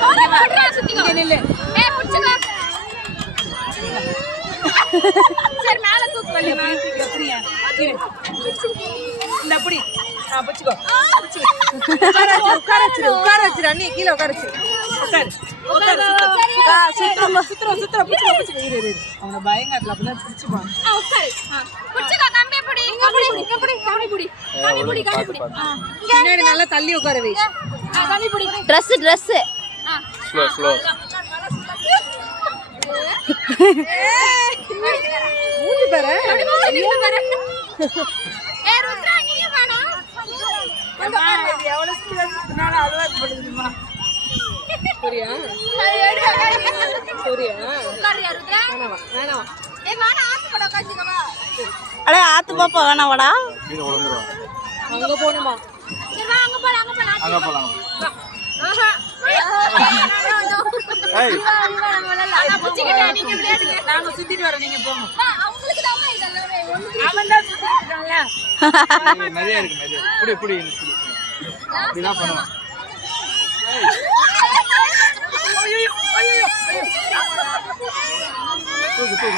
கரெக்டா இங்க நில்லு. சரி மேல தூக்கு வள்ளிமா. அப்படியா இரு. இந்த அப்படி பிடிச்சிக்கோ. உட்கார வச்சிரு அண்ணி கீழே உட்கார வச்சிரு. உட்காரு சுத்துற பிடிச்சிக்கோ. இரு அவனை பயங்காட்டல அப்பதான் பிடிச்சிப்பான். உட்காரு பிடிச்சுக்கோ. கம்பி பிடி. கம்பி பிடி. பின்னாடி நல்லா தள்ளி உட்கார வை. கம்பி பிடி. ட்ரெஸ் ஸ்லோ மூஞ்சி பாரு. ஏ ருத்ரா நீ வாடா. இது எவ்வளவு ஸ்பீடா சுத்தினால அழுவா பண்ணுதுமா. சரியா உட்காரியா ருத்ரா? வேணாம் ஏ வாடா ஆத்து பட உட்கார்ந்துக்கவா. அடே ஆத்து பாப்பா வேணாவாடா. கீழே விழுந்துரும். அங்க போணுமா? சரி வா அங்க போலாம். அங்க போலாம். ஆஹா. ஏய் நான் புடிச்சிட்டே நீங்க விளையாடுங்க. நாங்க சுத்திட்டு வரோம் நீங்க போங்க. அவங்களுக்கு தான் இதெல்லாம் அவன் தான் சுத்திட்டு இருக்கான்ல. நிறைய இருக்கு. புடி இப்படிதான் பண்ணுவான். தூக்கு.